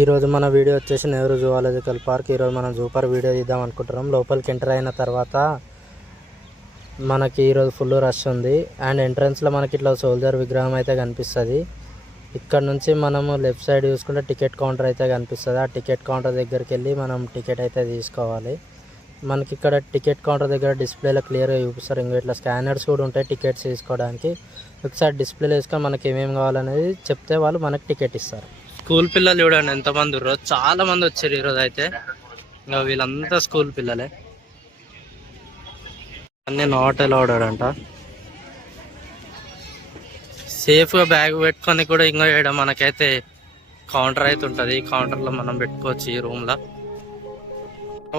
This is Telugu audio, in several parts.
ఈరోజు మన వీడియో వచ్చేసి నెహ్రూ జువాలజికల్ పార్క్. ఈరోజు మనం జూ పార్క్ వీడియో తీద్దాం అనుకుంటున్నాం. లోపలికి ఎంటర్ అయిన తర్వాత మనకి ఈరోజు ఫుల్ రష్ ఉంది. అండ్ ఎంట్రన్స్లో మనకి ఇట్లా సోల్జర్ విగ్రహం అయితే కనిపిస్తుంది. ఇక్కడ నుంచి మనము లెఫ్ట్ సైడ్ చూసుకుంటే టికెట్ కౌంటర్ అయితే కనిపిస్తుంది. ఆ టికెట్ కౌంటర్ దగ్గరికి వెళ్ళి మనం టికెట్ అయితే తీసుకోవాలి. మనకి ఇక్కడ టికెట్ కౌంటర్ దగ్గర డిస్ప్లేలో క్లియర్గా చూపిస్తారు. ఇంకా ఇట్లా స్కానర్స్ కూడా ఉంటాయి టికెట్స్ తీసుకోవడానికి. ఒకసారి డిస్ప్లేలో వేసుకొని మనకి ఏమేమి కావాలనేది చెప్తే వాళ్ళు మనకి టికెట్ ఇస్తారు. స్కూల్ పిల్లలు చూడండి ఎంతమంది ఉన్నారు, చాలా మంది వచ్చారు ఈరోజు అయితే. ఇంకా వీళ్ళంతా స్కూల్ పిల్లలే. అన్నీ నాట్ అలౌడ్ అంట. సేఫ్గా బ్యాగ్ పెట్టుకొని కూడా ఇంకా ఇక్కడ మనకైతే కౌంటర్ అయితే ఉంటుంది. కౌంటర్లో మనం పెట్టుకోవచ్చు ఈ రూమ్లో.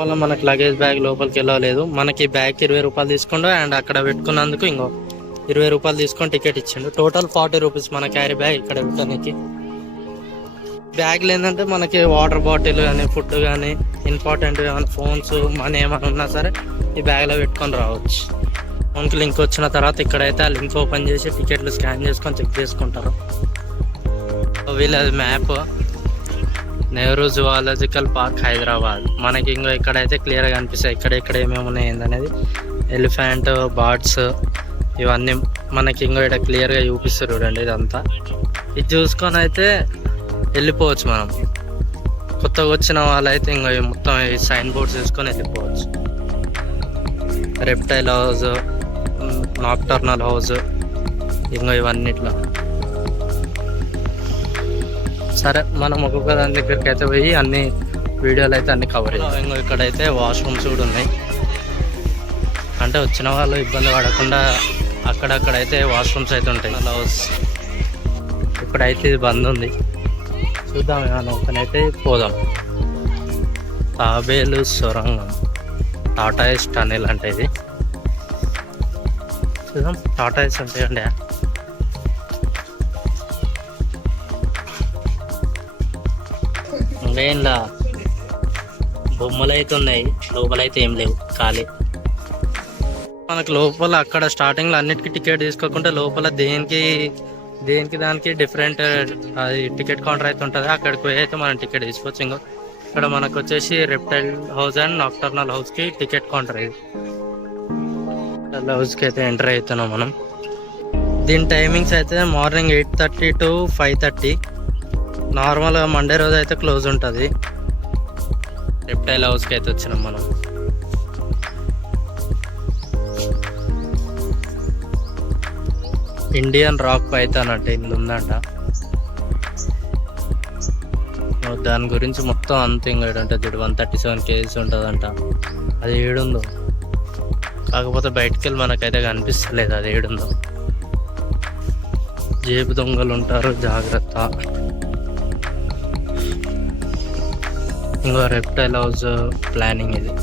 వల్ల మనకి లగేజ్ బ్యాగ్ లోపలికి వెళ్ళలేదు. మనకి బ్యాగ్కి 20 రూపాయలు తీసుకుంటూ అండ్ అక్కడ పెట్టుకున్నందుకు ఇంకో 20 రూపాయలు తీసుకొని టికెట్ ఇచ్చిండు. టోటల్ 40 రూపీస్ మన క్యారీ బ్యాగ్ ఇక్కడ పెట్టడానికి. బ్యాగ్లు ఏంటంటే మనకి వాటర్ బాటిల్ కానీ ఫుడ్ కానీ ఇంపార్టెంట్ ఏమైనా ఫోన్స్ మనీ ఏమైనా ఉన్నా సరే ఈ బ్యాగ్లో పెట్టుకొని రావచ్చు. ఫోన్కి లింక్ వచ్చిన తర్వాత ఇక్కడైతే ఆ లింక్ ఓపెన్ చేసి టికెట్లు స్కాన్ చేసుకొని చెక్ చేసుకుంటారు. వీళ్ళది map Nehru zoological park Hyderabad. మనకి ఇంకో ఇక్కడైతే క్లియర్గా కనిపిస్తాయి ఇక్కడ ఏమేమి ఉన్నాయి ఏందనేది. ఎలిఫెంట్, బర్డ్స్ ఇవన్నీ మనకి ఇంకో ఇక్కడ క్లియర్గా చూపిస్తారు చూడండి. ఇదంతా ఇది చూసుకొని అయితే వెళ్ళిపోవచ్చు. మనం కొత్తగా వచ్చిన వాళ్ళైతే ఇంకా మొత్తం ఈ సైన్ బోర్డ్స్ చూసుకొని వెళ్ళిపోవచ్చు. రెప్టైల్ హౌస్, నాక్టర్నల్ హౌస్ ఇంకా ఇవన్నిట్లో. సరే మనం ఒక్కొక్క దాని దగ్గరికి అయితే పోయి అన్ని వీడియోలు అయితే అన్ని కవర్ చేయాలి. ఇంకా ఇక్కడైతే వాష్రూమ్స్ కూడా ఉన్నాయి. అంటే వచ్చిన వాళ్ళు ఇబ్బంది పడకుండా అక్కడక్కడైతే వాష్రూమ్స్ అయితే ఉంటాయి. హౌస్ ఇప్పుడైతే ఇది బంద్ ఉంది. చూద్దాం ఏమైనా ఓపెన్ అయితే పోదాం. తాబేలు సొరంగం, టాటాయిస్ టనెల్ అంటే ఇది. చూద్దాం టాటాయిస్ ఉంటాయండి. ఇంకేంలా బొమ్మలు అయితే ఉన్నాయి, లోపలైతే ఏం లేవు, ఖాళీ. మనకు లోపల అక్కడ స్టార్టింగ్లో అన్నిటికీ టికెట్ తీసుకోకుండా లోపల దేనికి దానికి డిఫరెంట్ అది టికెట్ కౌంటర్ అయితే ఉంటుంది. అక్కడికి పోయి అయితే మనం టికెట్ తీసుకోవచ్చు. ఇంకో ఇక్కడ మనకు వచ్చేసి రెప్టైల్ హౌస్ అండ్ నాక్టర్నల్ హౌస్కి టికెట్ కౌంటర్. ఇది హౌస్కి అయితే ఎంటర్ అవుతున్నాం మనం. దీని టైమింగ్స్ అయితే మార్నింగ్ 8:30 to 5:30. నార్మల్గా మండే రోజు అయితే క్లోజ్ ఉంటుంది. రెప్టైల్ హౌస్కి అయితే వచ్చినాం మనం. ఇండియన్ రాక్ పైథాన్ అంటే ఇల్లు ఉందంట. దాని గురించి మొత్తం అంత ఇంకా ఉంటుంది. 137 kgs ఉంటుందంట. అది ఏడుందో కాకపోతే బయటికి వెళ్ళి మనకైతే కనిపిస్తలేదు అది ఏడుందో. జేబు దొంగలు ఉంటారు, జాగ్రత్త. ఇంకో రెప్టైల్ హౌస్ ప్లానింగ్ ఇది.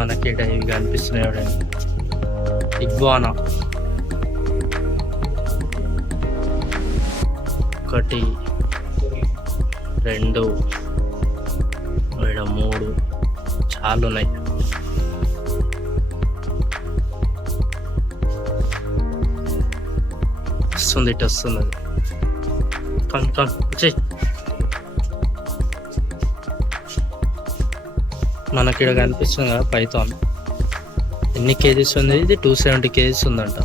మనకి ఇవి కనిపిస్తున్నాయి. ఇగ్వానా 1, 2, 3 చాలా ఉన్నాయి. వస్తుంది ఇటు వస్తుంది అది. వచ్చి మనకి ఇక్కడ కనిపిస్తుంది కదా పైథాన్. ఎన్ని కేజీస్ ఉంది ఇది? 270 kgs ఉందంట.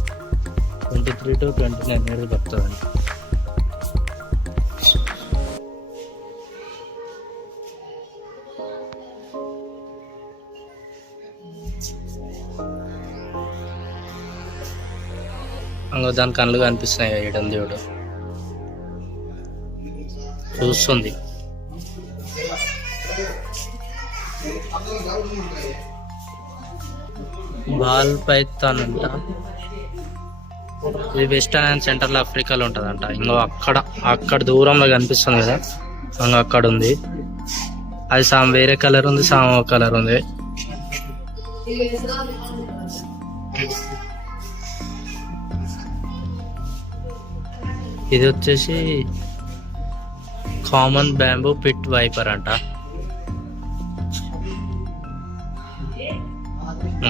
23 to 29 years పడుతుందంట. ఇంకో దాని కళ్ళు కనిపిస్తున్నాయి. ఏడం దేవుడు చూస్తుంది. బాల్ పైథాన్ అంట. ఇది వెస్టర్న్ అండ్ సెంట్రల్ ఆఫ్రికాలో ఉంటుందంట. ఇంకో అక్కడ దూరంలో కనిపిస్తుంది కదా, ఇంకో అక్కడ ఉంది. అది సామ్ వేరే కలర్ ఉంది, సామ్ కలర్ ఉంది. ఇది వచ్చేసి కామన్ బ్యాంబూ పిట్ వైపర్ అంట.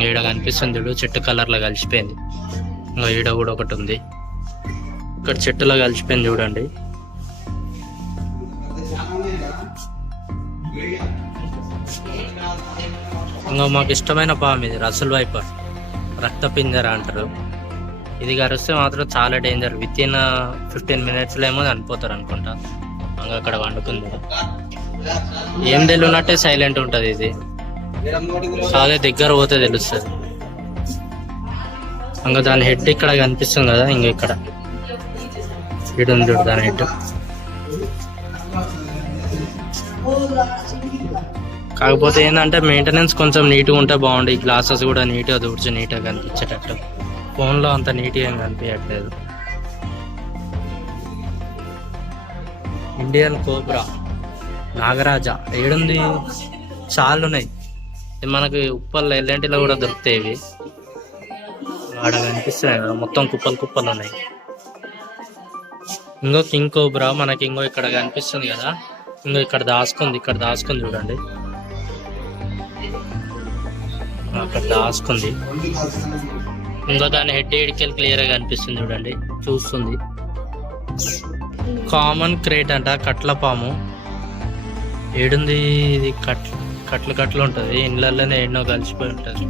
ఈడ కనిపిస్తుంది చూడు, చెట్టు కలర్లో కలిసిపోయింది. ఇంకా ఈడ కూడా ఒకటి ఉంది. ఇక్కడ చెట్టులో కలిసిపోయింది చూడండి. ఇంకా మాకు ఇష్టమైన పాము ఇది రసల్ వైపర్, రక్తపింజర అంటారు. ఇది కరిస్తే మాత్రం చాలా డేంజర్. విత్ ఇన్ 15 minutesలో ఏమో చనిపోతారు అనుకుంటా. ఇంకా అక్కడ వండుకుంది. ఏం తెలియనట్టే సైలెంట్ ఉంటుంది ఇది, చాలా దగ్గర పోతే తెలుస్తుంది. ఇంకా దాని హెడ్ ఇక్కడ కనిపిస్తుంది కదా, ఇంకా ఇక్కడ ఇటు ఉంది చూడు దాని హెడ్. కాకపోతే ఏంటంటే మెయింటెనెన్స్ కొంచెం నీట్గా ఉంటే బాగుంది. ఈ గ్లాసెస్ కూడా నీట్గా తుడిచి నీట్గా కనిపించేటట్టు. ఫోన్లో అంత నీట్గా ఏం కనిపించట్లేదు. ఇండియన్ కోబ్రా, నాగరాజ ఏడుంది, చాలా ఉన్నాయి. మనకి ఉప్పల్లో ఎల్లంటిలో కూడా దొరుకుతాయి ఇవి. ఆడ కనిపిస్తున్నాయి కదా, మొత్తం కుప్పలు కుప్పలు ఉన్నాయి. ఇంకో కింగ్ కోబ్రా మనకి ఇంకో ఇక్కడ కనిపిస్తుంది కదా, ఇంకో ఇక్కడ దాచుకుంది చూడండి, అక్కడ దాచుకుంది. ఇంకో దాని హెడ్ ఏడికెళ్ళి క్లియర్గా కనిపిస్తుంది చూడండి, చూస్తుంది. కామన్ క్రేట్ అంట, కట్ల పాము. ఏడుంది ఇది, కట్లు ఉంటుంది. ఇండ్లలోనే ఎన్నో కలిసిపోయి ఉంటుంది.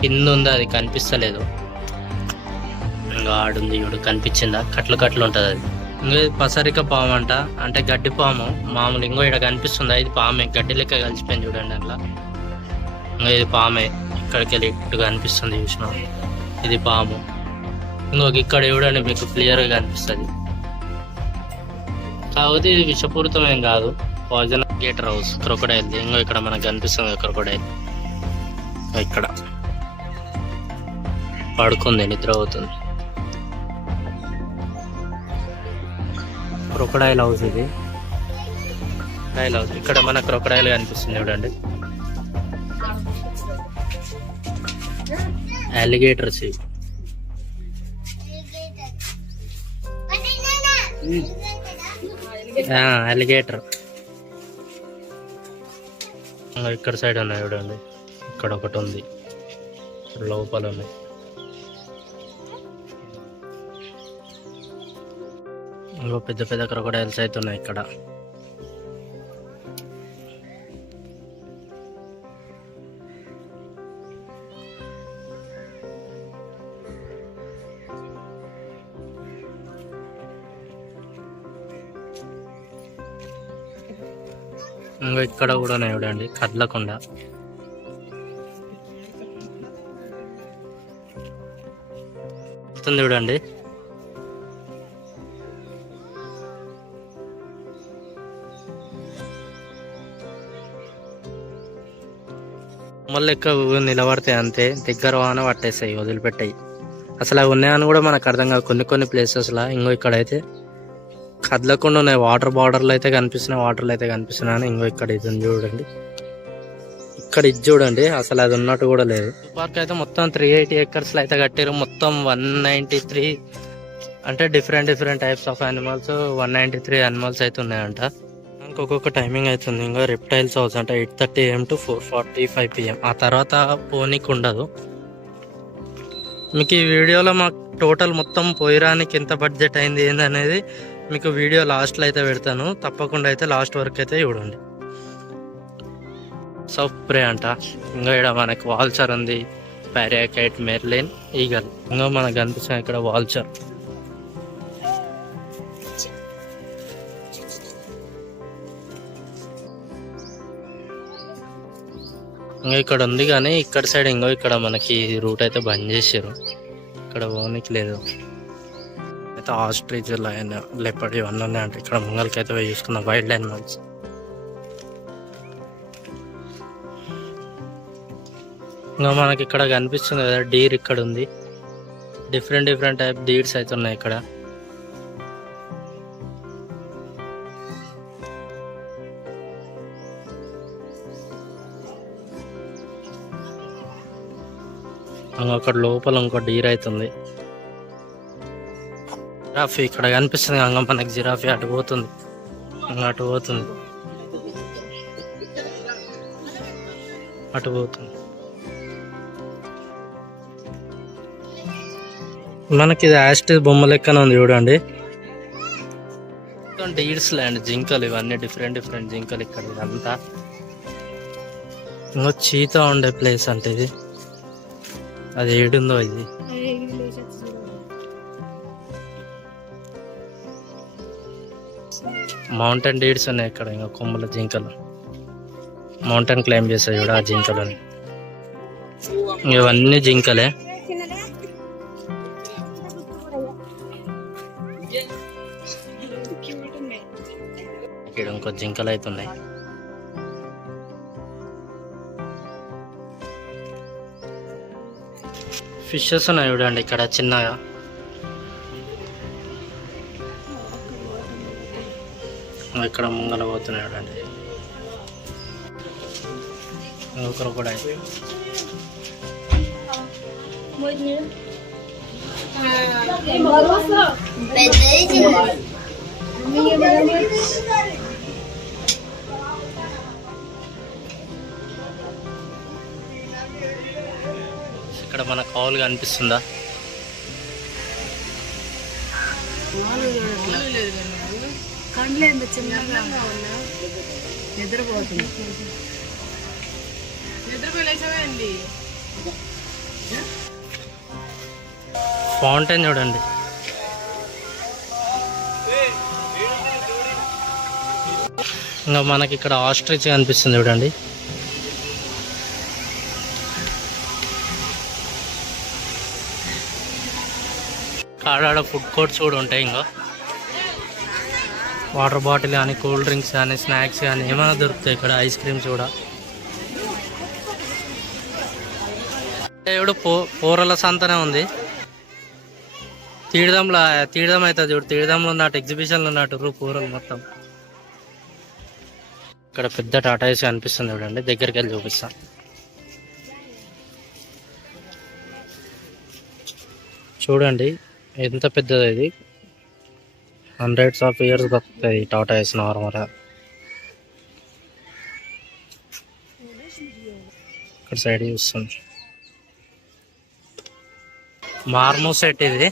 కింద ఉంది, అది కనిపిస్తలేదు. ఇంకా ఆడుంది ఇప్పుడు కనిపించిందా, కట్లు ఉంటుంది అది. ఇంకా పసరిక పాము అంట, అంటే గడ్డి పాము మామూలు. ఇంకో ఇక్కడ కనిపిస్తుందా, ఇది పామే, గడ్డి లెక్క కలిసిపోయింది చూడండి అట్లా. ఇంకా ఇది పామే, ఇక్కడికి వెళ్ళి ఇటు కనిపిస్తుంది చూసిన, ఇది పాము. ఇంకొక ఇక్కడ చూడండి మీకు క్లియర్గా కనిపిస్తుంది. కాకపోతే ఇది విషపూరితం ఏం కాదు, పాయిజన్ గేటర్ హౌస్ క్రొకడైల్. ఇంకో ఇక్కడ మనకు కనిపిస్తుంది క్రొకడైల్, ఇక్కడ పడుకుంది, నిద్ర అవుతుంది. క్రొకడైల్ హౌస్ ఇది, క్రొకడైల్ హౌస్. ఇక్కడ మన క్రొకడైల్ కనిపిస్తుంది చూడండి, అలిగేటర్స్ ఇవి. అలిగేటర్. ఇక్కడ సైడ్ ఉన్నాయి చూడండి, ఇక్కడ ఒకటి ఉంది, లోపల ఉన్నాయి. ఇంకో పెద్ద పెద్ద క్రొకడైల్స్ అయితే ఉన్నాయి ఇక్కడ. ఇంకా ఇక్కడ కూడా ఉన్నాయి చూడండి, కదలకుండా. చూడండి, మళ్ళీ ఎక్కువ నిలబడతాయి అంతే, దగ్గర వాన పట్టేస్తాయి, వదిలిపెట్టాయి. అసలు అవి ఉన్నాయని కూడా మనకు అర్థం కాదు కొన్ని ప్లేసెస్లో. ఇంకో ఇక్కడైతే కదలకుండా ఉన్నాయి, వాటర్లో అయితే కనిపిస్తున్నాయి. ఇంకో ఇక్కడ ఇది చూడండి, ఇక్కడ ఇది చూడండి, అసలు అది ఉన్నట్టు కూడా లేదు. పార్క్ అయితే మొత్తం 380 acres అయితే కట్టారు. మొత్తం 193 అంటే different types of animals, 193 animals అయితే ఉన్నాయంట. ఒక్కొక్క టైమింగ్ అవుతుంది. ఇంకా రెప్టైల్స్ హౌస్ అంటే 8:30 AM to 4:45 PM. ఆ తర్వాత పోనీకి ఉండదు. మీకు ఈ వీడియోలో మాకు టోటల్ మొత్తం పోయిరానికి ఎంత బడ్జెట్ అయింది ఏందనేది మీకు వీడియో లాస్ట్లో అయితే పెడతాను. తప్పకుండా అయితే లాస్ట్ వరకు అయితే చూడండి. సౌత్ ప్రే అంట. ఇంకా ఇక్కడ మనకి వాల్చర్ ఉంది, పారాకైట్, మెర్లిన్, ఈగల్. ఇంకా మనకు కనిపిస్తుంది ఇక్కడ వాల్చర్. ఇంకా ఇక్కడ ఉంది, కానీ ఇక్కడ సైడ్ ఇక్కడ మనకి రూట్ అయితే బంద్ చేసారు. ఇక్కడ పోనీకి లేదు. అయితే ఆస్ట్రిచ్, లయన్, లెపర్డ్ ఇవన్నీ ఉన్నాయంటే ఇక్కడ ముంగల్కి అయితే పోయి చూసుకున్నాం. Wild animals. ఇంకా మనకి ఇక్కడ కనిపిస్తుంది కదా డీర్, ఇక్కడ ఉంది. డిఫరెంట్ టైప్ డీర్స్ అయితే ఉన్నాయి ఇక్కడ. అక్కడ లోపల ఇంకో డీర్ అవుతుంది. జిరాఫీ ఇక్కడ కనిపిస్తుంది. మనకి జిరాఫీ అటు పోతుంది. మనకి ఇది యాస్టిస్ బొమ్మ లెక్కన ఉంది చూడండి. డీడ్స్ ల్యాండ్ జింకలు ఇవన్నీ డిఫరెంట్ జింకలు ఇక్కడ ఇదంతా. ఇంకో చీతా ఉండే ప్లేస్ అంటే ఇది, అది ఏడుందో ఇది. మౌంటైన్ డీడ్స్ ఉన్నాయి ఇక్కడ, ఇంకా కొమ్మల జింకలు మౌంటైన్ క్లైంబ్ చేస్తాయి కూడా ఆ జింకలని. ఇవన్నీ జింకలే. ఇక్కడ ఇంకో జింకలు అయితే ఉన్నాయి. ఫిషెస్ ఉన్నాయి చూడండి ఇక్కడ చిన్నగా. ఇక్కడ ముంగల పోతున్నాయి చూడండి. ఒకరు కూడా ఇక్కడ మన కావులు కనిపిస్తుందా? ఫౌంటైన్ చూడండి. ఇంకా మనకి ఇక్కడ ఆస్ట్రిచ్ కనిపిస్తుంది చూడండి. ఆడ ఫుడ్ కోర్ట్స్ కూడా ఉంటాయి. ఇంకా వాటర్ బాటిల్ కానీ, కూల్ డ్రింక్స్ కానీ, స్నాక్స్ కానీ ఏమైనా దొరుకుతాయి ఇక్కడ. ఐస్ క్రీమ్స్ కూడా. ఇప్పుడు పోరల సంతనే ఉంది. తీర్థం అవుతుంది చూడు, తీర్థంలో ఉన్నట్టు ఎగ్జిబిషన్లో ఉన్నట్టు పూరలు మొత్తం. ఇక్కడ పెద్ద టాటా ఏసీ అనిపిస్తుంది చూడండి, దగ్గరికి వెళ్ళి చూపిస్తా. చూడండి ఎంత పెద్దది ఇది. హండ్రెడ్స్ ఆఫ్ ఇయర్స్ బతుకుతుంది టాటా ఏసీ నార్మల్గా. ఇక్కడ సైడ్ చూస్తుంది మార్మో సెట్ ఇది.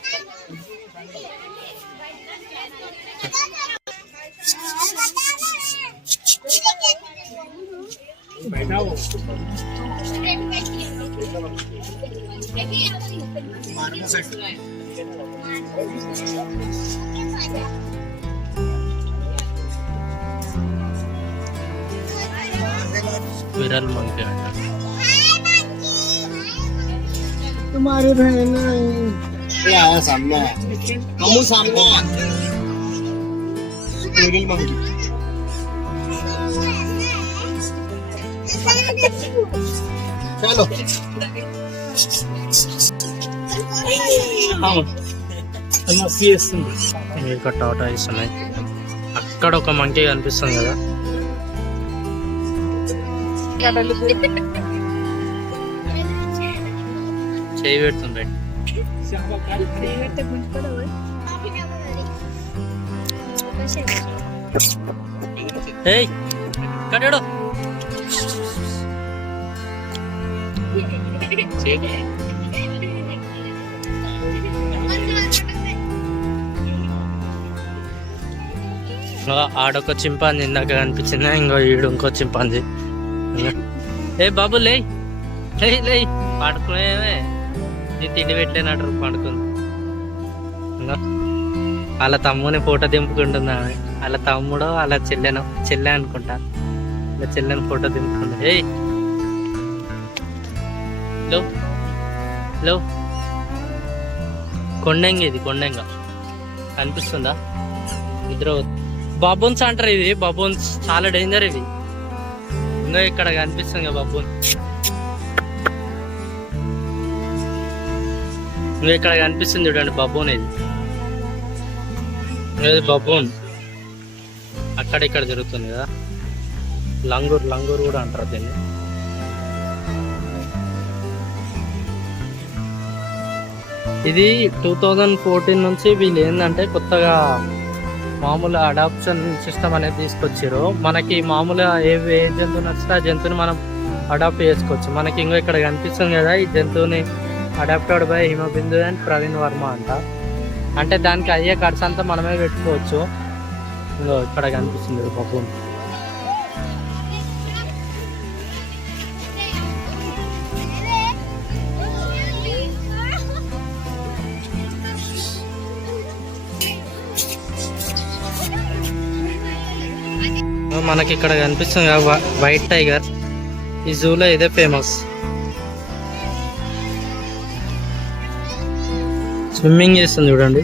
विरल मंकी अंట. तुम्हारी बहन ये आया सामने, हमू सामने विरल मंकी. चलो ఇక్కడ టాటా ఏసీ ఉన్నాయి. అక్కడ ఒక మంకీ కనిపిస్తుంది కదా. చేయి పెడుతుంది. ఏయ్ కడేడో ఆడొక చింపాంజీ ఇందాక కనిపించింది. ఇంకో ఈడు ఇంకో చింపాంజీ. ఏ బాబు లే లే పడుకునేవే, నీ తిండి పెట్టలేనట్టు పడుకుంది. ఇంకా వాళ్ళ తమ్ముని ఫోటో దింపుకుంటుంది ఆమె. వాళ్ళ తమ్ముడో వాళ్ళ చెల్లె అనుకుంటా, వాళ్ళ చెల్లెని ఫోటో దింపుకుంది. ఏయ్ లో లో కొండంగి, ఇది కొండంగ కనిపిస్తుందా? నిద్ర బబూన్స్ అంటారు. ఇది బబూన్స్ చాలా డేంజర్. ఇవి ఇంకా ఇక్కడ కనిపిస్తుంది బబూన్. ఇంకా ఇక్కడ కనిపిస్తుంది చూడండి బబూన్. ఇది బబూన్ అక్కడ ఇక్కడ జరుగుతుంది కదా. లంగూర్ కూడా అంటారు దీన్ని. ఇది 2014 నుంచి వీళ్ళు ఏంటంటే కొత్తగా మామూలు అడాప్షన్ సిస్టమ్ అనేది తీసుకొచ్చారు. మనకి మామూలుగా ఏ జంతువు నచ్చితే ఆ జంతువుని మనం అడాప్ట్ చేసుకోవచ్చు. మనకి ఇంకో ఇక్కడ కనిపిస్తుంది కదా, ఈ జంతువుని adopted by Himabindu and Praveen Varma అంట. అంటే దానికి అయ్యే ఖర్చు అంతా మనమే పెట్టుకోవచ్చు. ఇదిగో ఇక్కడ కనిపిస్తుంది బబ్బు. మనకి ఇక్కడ కనిపిస్తుంది కదా వైట్ టైగర్. ఈ జూలో ఇదే ఫేమస్. స్విమ్మింగ్ చేస్తుంది చూడండి.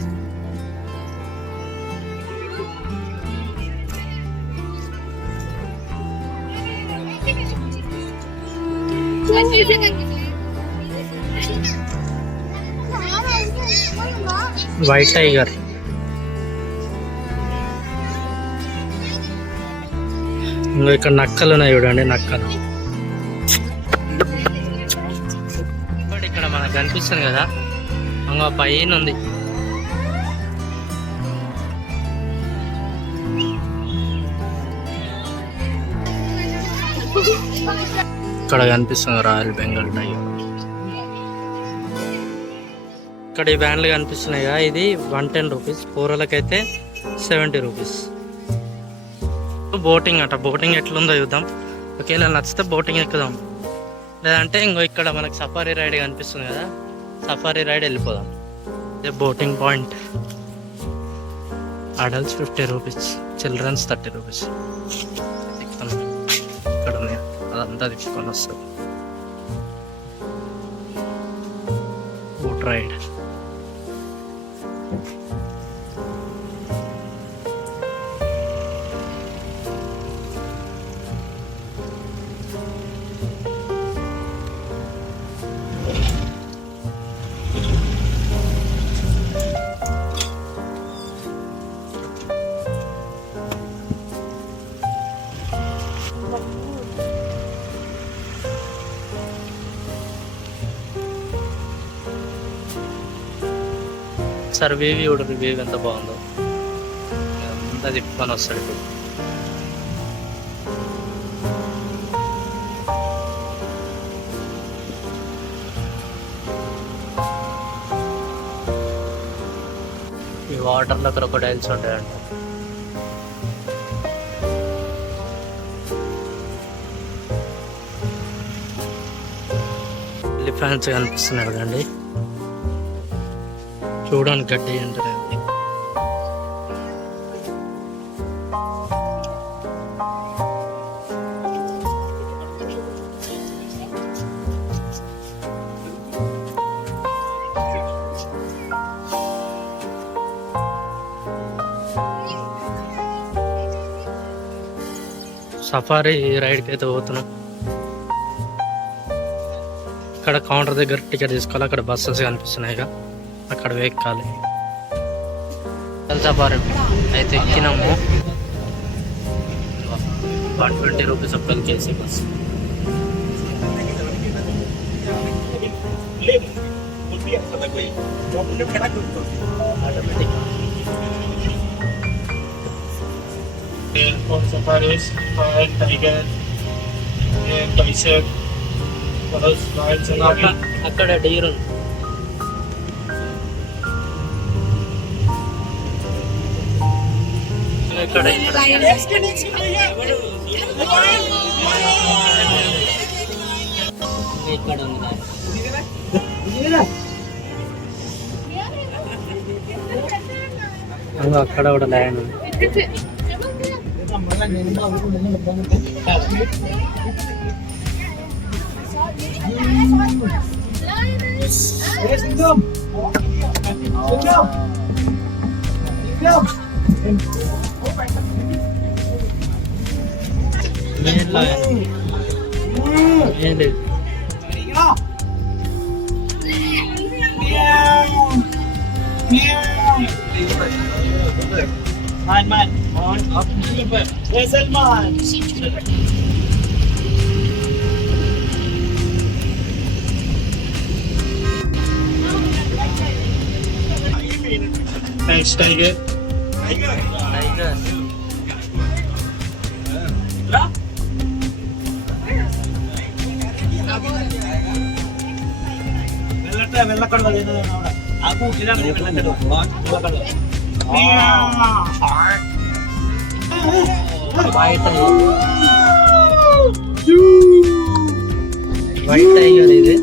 White tiger. ఇంకా ఇక్కడ నక్కలు ఉన్నాయి చూడండి, నక్కలు. ఇక్కడ మనకు కనిపిస్తుంది కదా, ఇంకా పైన ఉంది. ఇక్కడ కనిపిస్తుంది రాయల్ బెంగాల్ టైగర్. ఇక్కడ ఈ వ్యాన్లు కనిపిస్తున్నాయి కదా, ఇది 110 రూపీస్. పూరలకైతే 70 రూపీస్. బోటింగ్ అట. బోటింగ్ ఎట్లుందో చూద్దాం. ఒకవేళ నచ్చితే బోటింగ్ ఎక్కుదాం, లేదంటే ఇంకో ఇక్కడ మనకు సఫారీ రైడ్ కనిపిస్తుంది కదా, సఫారీ రైడ్ వెళ్ళిపోదాం. ఇదే boating point. Adults 50 rupees, childrens 30 rupees. ఇక్కడ ఉంది, అదంతా తిప్పుకొని వస్తుంది. Boat ride. సార్ వేవి చూడండి, వేవి ఎంత బాగుందో. అంతా తిప్పుకొని వస్తాడు ఇప్పుడు. ఈ వాటర్లో క్రొకోడైల్స్ ఉంటాయంట. ఎలిఫెంట్స్ కనిపిస్తున్నాయి కదండి, చూడడానికి గడ్డి అంటారు. సఫారీ రైడ్కి అయితే పోతున్నాం. ఇక్కడ కౌంటర్ దగ్గర టికెట్ తీసుకోవాలి. అక్కడ బస్సెస్ కనిపిస్తున్నాయి, అక్కడ ఎక్కాలి. సఫారీ అయితే ఎక్కినాము. 120 రూపీస్ ఒక్కరికి AC bus. Safaris, tiger, bicep, అక్కడ డీర్ ఉంది. ఇక్కడ ఉంది. అక్కడ కూడా ల్యాండ్ ఉంది. Thanks, Tiger. Tiger. White tiger ఇది.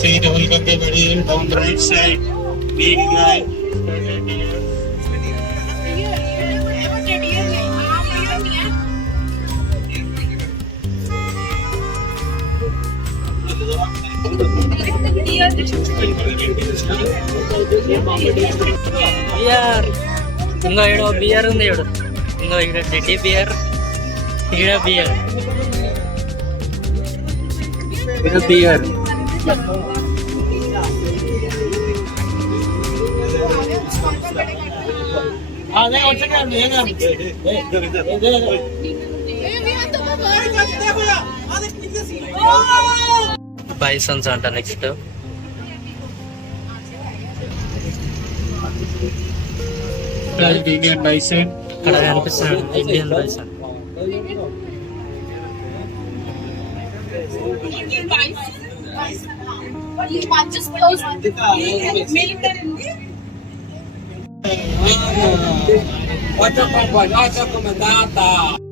See double kakke badi down right side. Big guy. Bear ఇంకో ఈడ బియర్ ఉంది. ఈడు ఇంకో ఇక్కడ టెడ్డీ బియర్, ఈడ బియర్, ఈడ బియర్. బైసన్స్ అంట నెక్స్ట్. Indian bison. ఇక్కడ కనిపిస్తున్నాడు ఇండియన్ బైసన్.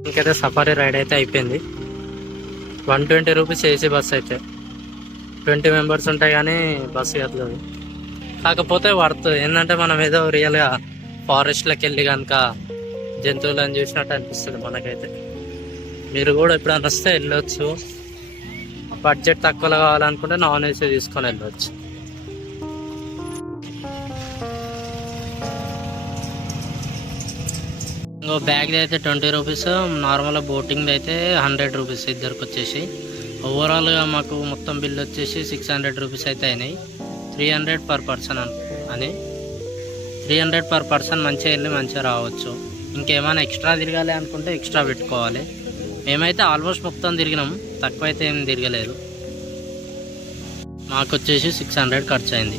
ఇంకైతే సఫారీ రైడ్ అయితే అయిపోయింది. 120 రూపీస్ ఏసీ బస్ అయితే. 20 మెంబర్స్ ఉంటాయి కానీ బస్సు కట్టలేదు. కాకపోతే వర్త్ ఏంటంటే మనం ఏదో రియల్గా ఫారెస్ట్లోకి వెళ్ళి కనుక జంతువులను చూసినట్టు అనిపిస్తుంది మనకైతే. మీరు కూడా ఎప్పుడైనా వస్తే వెళ్ళొచ్చు. బడ్జెట్ తక్కువలో కావాలనుకుంటే నాన్ ఏసీ తీసుకొని వెళ్ళవచ్చు. ఇంకో బ్యాగ్ది అయితే 20 రూపీస్, నార్మల్ బోటింగ్ది అయితే 100 రూపీస్ ఇద్దరికి వచ్చేసి. ఓవరాల్గా మాకు మొత్తం బిల్ వచ్చేసి 600 రూపీస్ అయితే అయినాయి. 300 పర్ పర్సన్ అని. 300 పర్ పర్సన్ మంచిగా వెళ్ళి మంచిగా రావచ్చు. ఇంకేమైనా ఎక్స్ట్రా తిరగాలి అనుకుంటే ఎక్స్ట్రా పెట్టుకోవాలి. మేమైతే ఆల్మోస్ట్ మొత్తం తిరిగినాం, తక్కువ అయితే ఏం తిరగలేదు. మాకు వచ్చేసి 600 ఖర్చు అయింది.